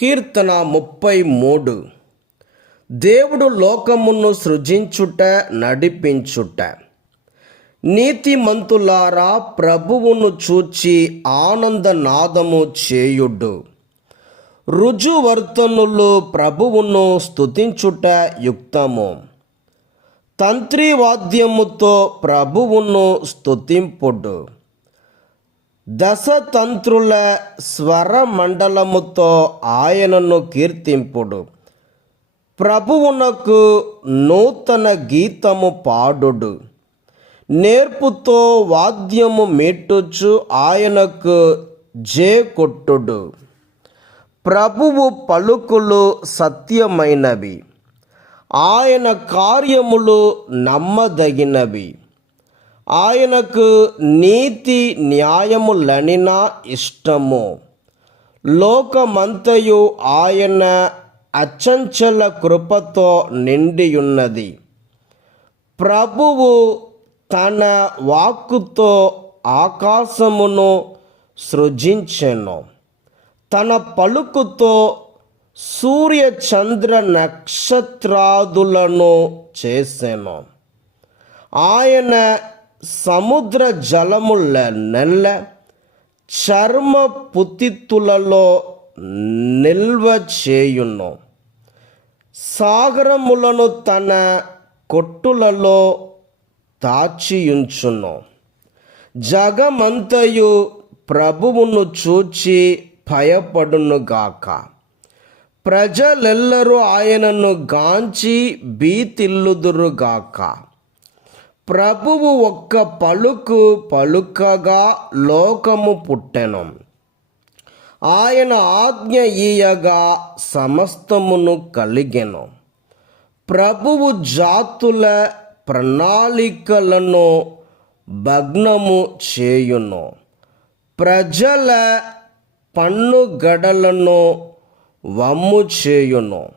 కీర్తన ముప్పై మూడు. దేవుడు లోకమును సృజించుట నడిపించుట. నీతిమంతులారా ప్రభువును చూచి ఆనందనాదము చేయుడు. రుజువర్తనులు ప్రభువును స్తుతించుట యుక్తము. తంత్రివాద్యముతో ప్రభువును స్థుతింపుడు దశతంత్రుల స్వరమండలముతో ఆయనను కీర్తింపుడు. ప్రభువునకు నూతన గీతము పాడుడు. నేర్పుతో వాద్యము మీటుచు ఆయనకు జే కొట్టుడు. ప్రభువు పలుకులు సత్యమైనవి. ఆయన కార్యములు నమ్మదగినవి. ఆయనకు నీతి న్యాయములనిన ఇష్టము. లోకమంతయు ఆయన అచంచల కృపతో నిండియున్నది. ప్రభువు తన వాక్కుతో ఆకాశమును సృజించెను. తన పలుకుతో సూర్య చంద్ర నక్షత్రాదులను చేసెను. ఆయన సముద్ర జలముల నెల్ల చర్మ పుతిత్తులలో నిల్వ చేయును. సాగరములను తన కొట్టులలో దాచియుంచును. జగమంతయు ప్రభువును చూచి భయపడునుగాక ప్రజలెల్లరూ ఆయనను గాంచి బీతిల్లుదురుగాక ప్రభువు ఒక్క పలుకు పలుకగా లోకము పుట్టెను. ఆయన ఆజ్ఞ ఈయగా సమస్తమును కలిగెను. ప్రభువు జాతుల ప్రణాళికలను భగ్నము చేయును. ప్రజల పన్నుగడలను వమ్ము చేయును.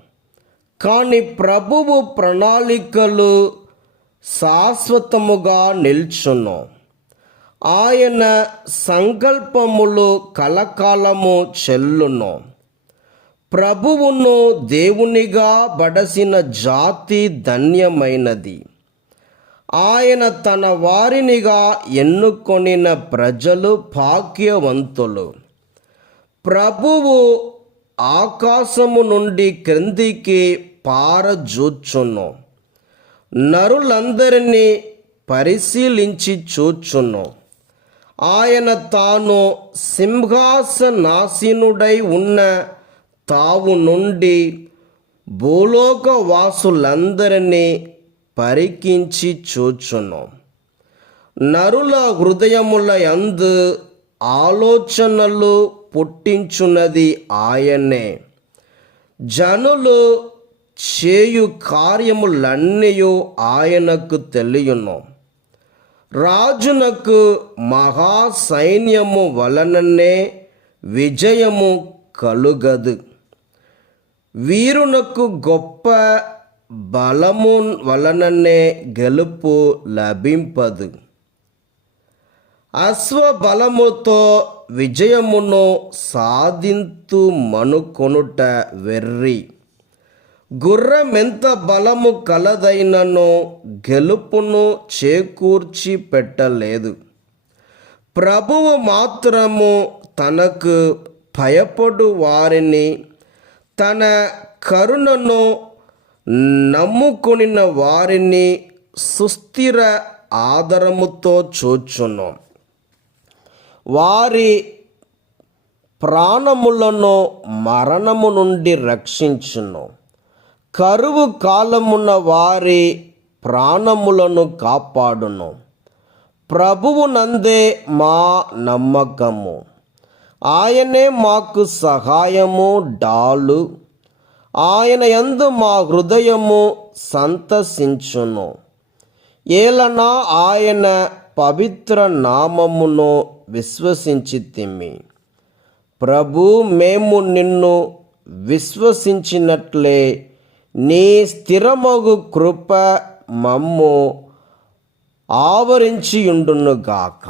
కానీ ప్రభువు ప్రణాళికలు శాశ్వతముగా నిల్చును. ఆయన సంకల్పములు కలకాలము చెల్లును. ప్రభువును దేవునిగా బడసిన జాతి ధన్యమైనది. ఆయన తన వారినిగా ఎన్నుకొనిన ప్రజలు భాగ్యవంతులు. ప్రభువు ఆకాశము నుండి క్రిందికి పారజూచును. నరులందరినీ పరిశీలించి చూచును. ఆయన తాను సింహాసనాసీనుడై ఉన్న తావు నుండి భూలోక వాసులందరినీ పరికించి చూచును. నరుల హృదయముల యందు ఆలోచనలు పుట్టించున్నది ఆయనే. జనులు చేయు కార్యములన్నీ ఆయనకు తెలియను. రాజునకు మహా సైన్యము వలననే విజయము కలుగదు. వీరునకు గొప్ప బలము వలననే గెలుపు లభింపదు. అశ్వబలముతో విజయమును సాధింతు మనుకొనుట వెర్రి. గుర్రమెంత బలము కలదైనను గెలుపును చేకూర్చి పెట్టలేదు. ప్రభువు మాత్రము తనకు భయపడు వారిని తన కరుణను నమ్ముకుని వారిని సుస్థిర ఆదరముతో చూచును. వారి ప్రాణములను మరణము నుండి రక్షించును. కరువు కాలమున్న వారి ప్రాణములను కాపాడును. ప్రభువునందే మా నమ్మకము. ఆయనే మాకు సహాయము డాలు. ఆయన యందు మా హృదయము సంతసించును. ఏలనా ఆయన పవిత్ర నామమును విశ్వసించి తిమ్మి ప్రభు మేము నిన్ను విశ్వసించినట్లే నీ స్థిరమగు కృప మమ్ము ఆవరించియుండునుగాక